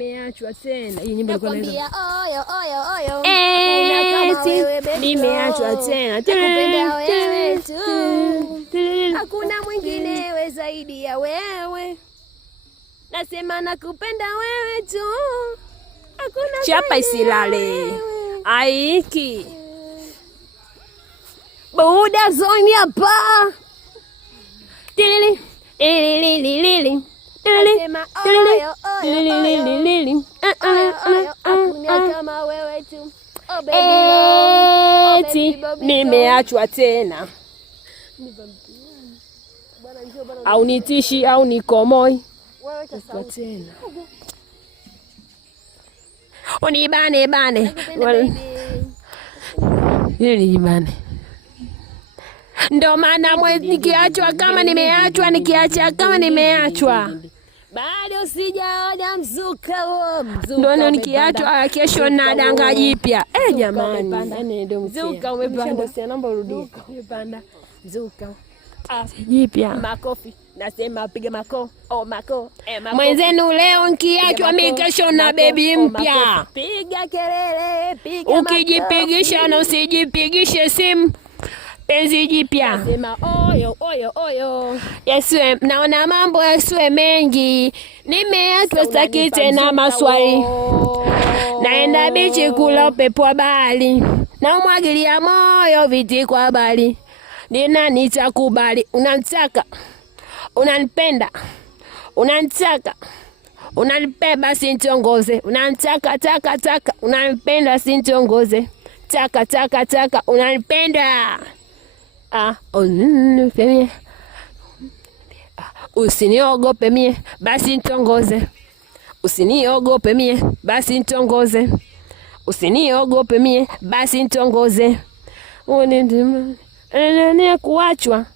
nimeachwa tena. Hii nyimbo ilikuwa inaanza. Oyo oyo oyo. Nimeachwa tena. Nakupenda wewe tu. Hakuna mwingine we zaidi ya wewe. Nasema nakupenda wewe tu. Hakuna chapa isilale. Aiki. Buda zoni hapa. Tilili. Lili. Nasema oyo oyo oyo. Hakuna kama wewe tu. Oh baby. Nimeachwa tena. Au nitishi au nikomoi. Wewe tena. Unibane bane. Nini bane? Ndo maana nikiachwa kama nimeachwa, nikiacha kama nimeachwa. Bado sijaona mzuka huo. Ndio nikiachwa kesho na danga jipya. Jamani. Yani ndio mzuka umepanda. Sio namba urudi. Umepanda. Mzuka. Jipya. Makofi. Nasema piga mako. Oh mako. Mwenzenu leo nikiachwa mimi kesho na baby mpya. Piga kelele, piga mako. Ukijipigisha na usijipigishe simu. Penzi jipya. Nasema oyo. Yasiwe, naona mambo yasiwe mengi. Nimeachwa sitaki tena maswali. Naenda bichi kula upepo wa bahari. Na umwagilia moyo viti kwa bali. Nina nitakubali. Unanitaka. Unanipenda. Unanitaka. Unanipenda sintongoze. Unanitaka taka. Unanipenda sintongoze. Taka. Unanipenda. Usiniogope mie basi nitongoze. Usiniogope mie basi nitongoze. Usiniogope mie basi nitongoze. Nani kuachwa?